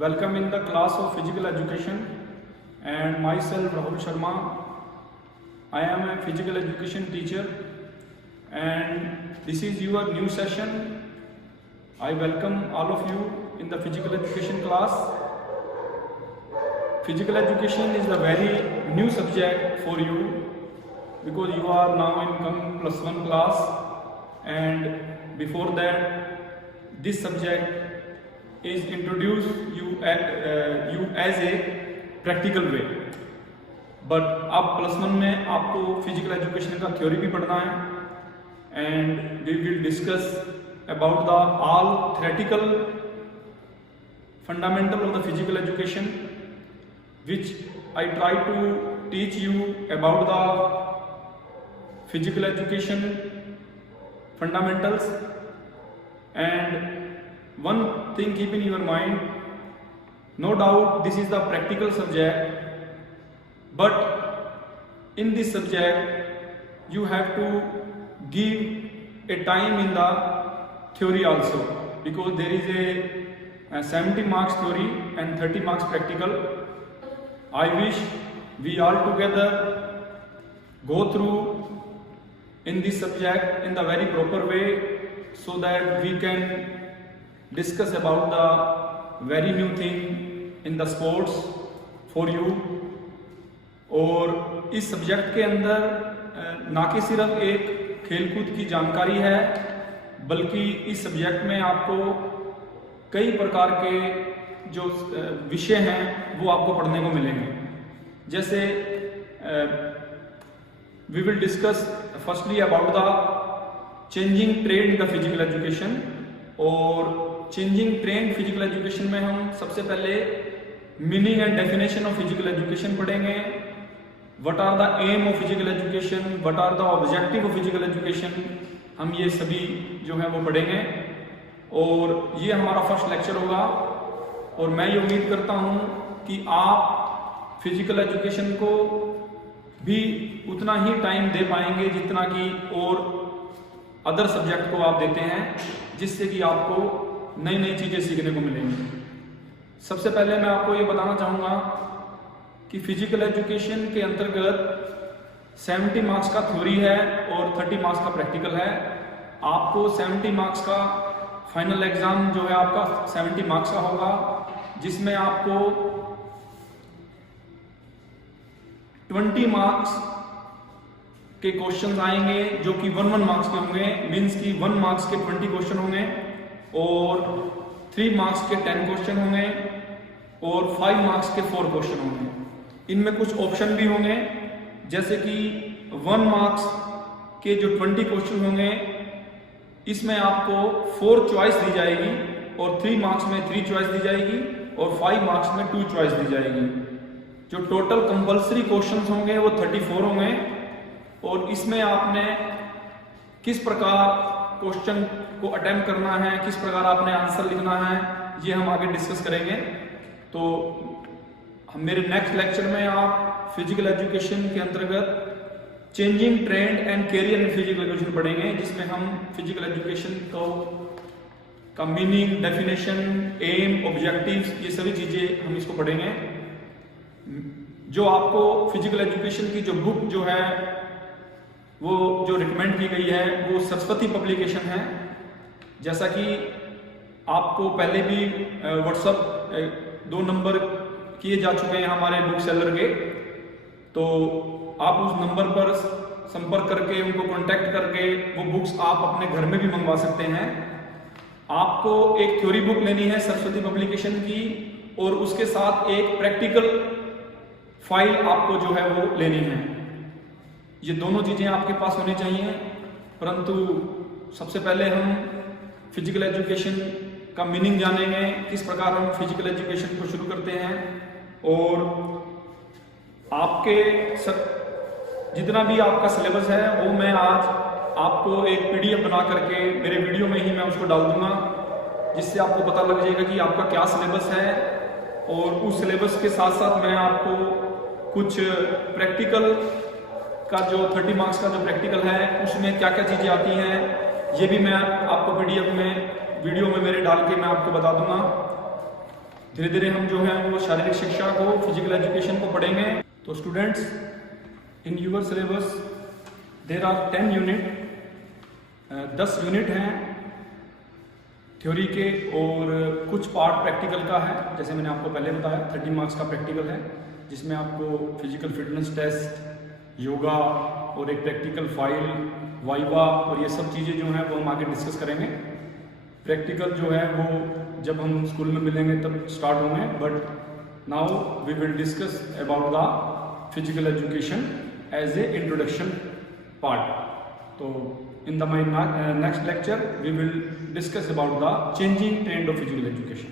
Welcome in the class of physical education and myself Rahul Sharma. I am a physical education teacher and this is your new session. I welcome all of you in the physical education class. Physical education is a very new subject for you because you are now in +1 class, and before that this subject is introduced you as a practical way. But अब +1 में आपको physical education का theory भी पढ़ना है and we will discuss about the all theoretical fundamental of the physical education which I try to teach you about the physical education fundamentals. And one thing keep in your mind, no doubt this is the practical subject, but in this subject you have to give a time in the theory also, because there is a 70 marks theory and 30 marks practical. I wish we all together go through in this subject in the very proper way so that we can discuss about the very new thing in the sports for you. और इस subject के अंदर ना कि सिर्फ एक खेलकूद की जानकारी है, बल्कि इस सब्जेक्ट में आपको कई प्रकार के जो विषय हैं वो आपको पढ़ने को मिलेंगे. जैसे we will discuss firstly about the changing trend in the physical education. और चेंजिंग ट्रेंड फिजिकल एजुकेशन में हम सबसे पहले meaning and definition of physical education पढ़ेंगे. What are the aim of physical education, what are the objective of physical education, हम ये सभी जो है वो पढ़ेंगे. और ये हमारा फर्स्ट लेक्चर होगा और मैं ये उम्मीद करता हूँ कि आप फिजिकल एजुकेशन को भी उतना ही टाइम दे पाएंगे जितना कि और अदर सब्जेक्ट को आप देते हैं, जिससे कि आपको नई नई चीज़ें सीखने को मिलेंगी. सबसे पहले मैं आपको ये बताना चाहूँगा कि फिजिकल एजुकेशन के अंतर्गत 70 मार्क्स का थ्योरी है और 30 मार्क्स का प्रैक्टिकल है. आपको 70 मार्क्स का फाइनल एग्जाम जो है आपका 70 मार्क्स का होगा, जिसमें आपको 20 मार्क्स के क्वेश्चंस आएंगे जो कि 1 मार्क्स के होंगे. मीन्स की 1 मार्क्स के 20 क्वेश्चन होंगे और 3 मार्क्स के 10 क्वेश्चन होंगे और 5 मार्क्स के 4 क्वेश्चन होंगे. इनमें कुछ ऑप्शन भी होंगे, जैसे कि 1 मार्क्स के जो 20 क्वेश्चन होंगे इसमें आपको 4 चॉइस दी जाएगी और 3 मार्क्स में 3 चॉइस दी जाएगी और 5 मार्क्स में 2 चॉइस दी जाएगी. जो टोटल कंपल्सरी क्वेश्चंस होंगे वो 34 होंगे. और इसमें आपने किस प्रकार क्वेश्चन को अटेम्प्ट करना है, किस प्रकार आपने आंसर लिखना है, ये हम आगे डिस्कस करेंगे. तो हम मेरे नेक्स्ट लेक्चर में आप फिजिकल एजुकेशन के अंतर्गत changing trend and career in physical education पढ़ेंगे, जिसमें हम फिजिकल एजुकेशन का मीनिंग, डेफिनेशन, एम, ऑब्जेक्टिव्स, ये सभी चीज़ें हम इसको पढ़ेंगे. जो आपको फिजिकल एजुकेशन की जो बुक जो है वो जो रिकमेंड की गई है वो सरस्वती पब्लिकेशन है. जैसा कि आपको पहले भी व्हाट्सएप 2 नंबर किए जा चुके हैं हमारे बुक सेलर के, तो आप उस नंबर पर संपर्क करके उनको कांटेक्ट करके वो बुक्स आप अपने घर में भी मंगवा सकते हैं. आपको एक थ्योरी बुक लेनी है सरस्वती पब्लिकेशन की और उसके साथ एक प्रैक्टिकल फाइल आपको जो है वो लेनी है. ये दोनों चीज़ें आपके पास होनी चाहिए. परंतु सबसे पहले हम फिजिकल एजुकेशन का मीनिंग जानेंगे, किस प्रकार हम फिजिकल एजुकेशन को शुरू करते हैं. और आपके जितना भी आपका सिलेबस है वो मैं आज आपको एक PDF बना करके मेरे वीडियो में ही मैं उसको डाल दूंगा, जिससे आपको पता लग जाएगा कि आपका क्या सिलेबस है. और उस सिलेबस के साथ साथ मैं आपको कुछ प्रैक्टिकल का जो 30 मार्क्स का जो प्रैक्टिकल है उसमें क्या क्या चीज़ें आती हैं ये भी मैं आपको PDF में वीडियो में मेरे डाल के मैं आपको बता दूंगा. धीरे धीरे हम जो है वो शारीरिक शिक्षा को, फिजिकल एजुकेशन को पढ़ेंगे। तो students, in your syllabus there are 10 unit, 10 unit हैं थ्योरी के और कुछ पार्ट प्रैक्टिकल का है। जैसे मैंने आपको पहले बताया 30 मार्क्स का प्रैक्टिकल है, जिसमें आपको फिजिकल फिटनेस टेस्ट, योगा और एक प्रैक्टिकल फाइल, वाइवा और ये सब चीज़ें जो हैं वो हम आगे डिस्कस करेंगे। प्रैक्टिकल जो है वो जब हम स्कूल में मिलेंगे तब स्टार्ट होंगे, but now we will discuss about the physical education as a introduction part. तो in the my next lecture we will discuss about the changing trend of physical education.